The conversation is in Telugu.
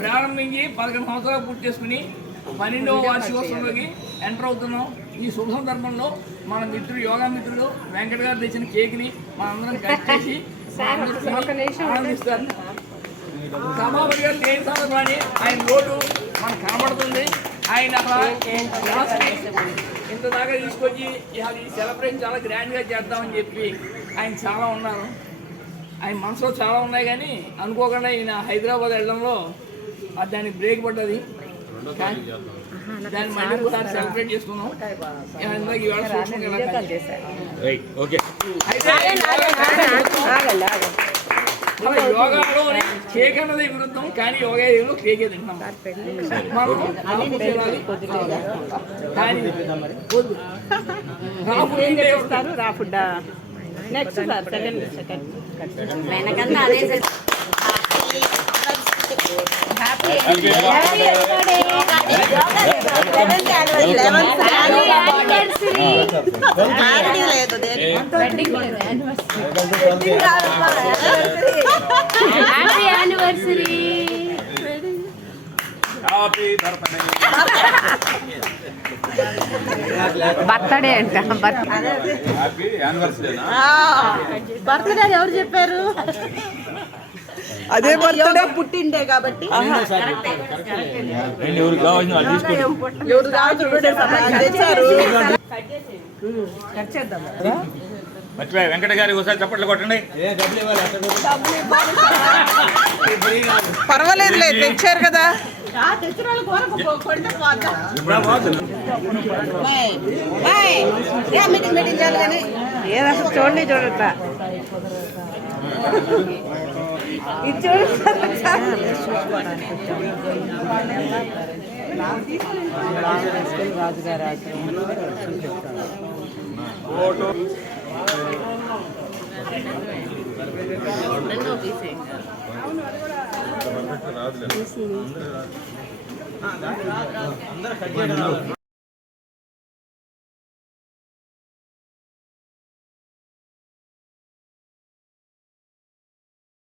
ప్రారంభించి 11 సంవత్సరాలు పూర్తి చేసుకుని 12వ వార్షికోత్సవంలోకి ఎంటర్ అవుతున్నాం. ఈ శుభ సందర్భంలో మన మిత్రుడు యోగా మిత్రుడు వెంకట గారు తెచ్చిన కేక్ని మనందరం కట్ చేసి ఆనందిస్తారు. సభాపతి గారు లేని సందర్భాన్ని ఆయన లోటు మనకు కనబడుతుంది. ఆయన ఇంత దాకా తీసుకొచ్చి ఈ సెలబ్రేషన్ చాలా గ్రాండ్గా చేద్దామని చెప్పి ఆయన చాలా ఉన్నారు. ఆయన మనసులో చాలా ఉన్నాయి కానీ అనుకోకుండా ఈయన హైదరాబాద్ వెళ్ళడంలో దానికి బ్రేక్ పడ్డది. దాన్ని మళ్ళీ ఒకసారి సెలబ్రేట్ చేసుకున్నాం. యోగాలో కేక్ అన్నది విరుద్ధం, కానీ యోగా కేకే తింటాం. నెక్స్ట్ సార్ సెకండ్ బర్త్డే అంట. బర్త్డే ఎవరు చెప్పారు? అదే బర్త్డే పుట్టిండే కాబట్టి ఎవరు వెంకట గారికి ఒకసారి చప్పట్లు కొట్టండి. పర్వాలేదులే, తెచ్చారు కదా. ఏదో చూడండి చూడట ఇది రాజుగారు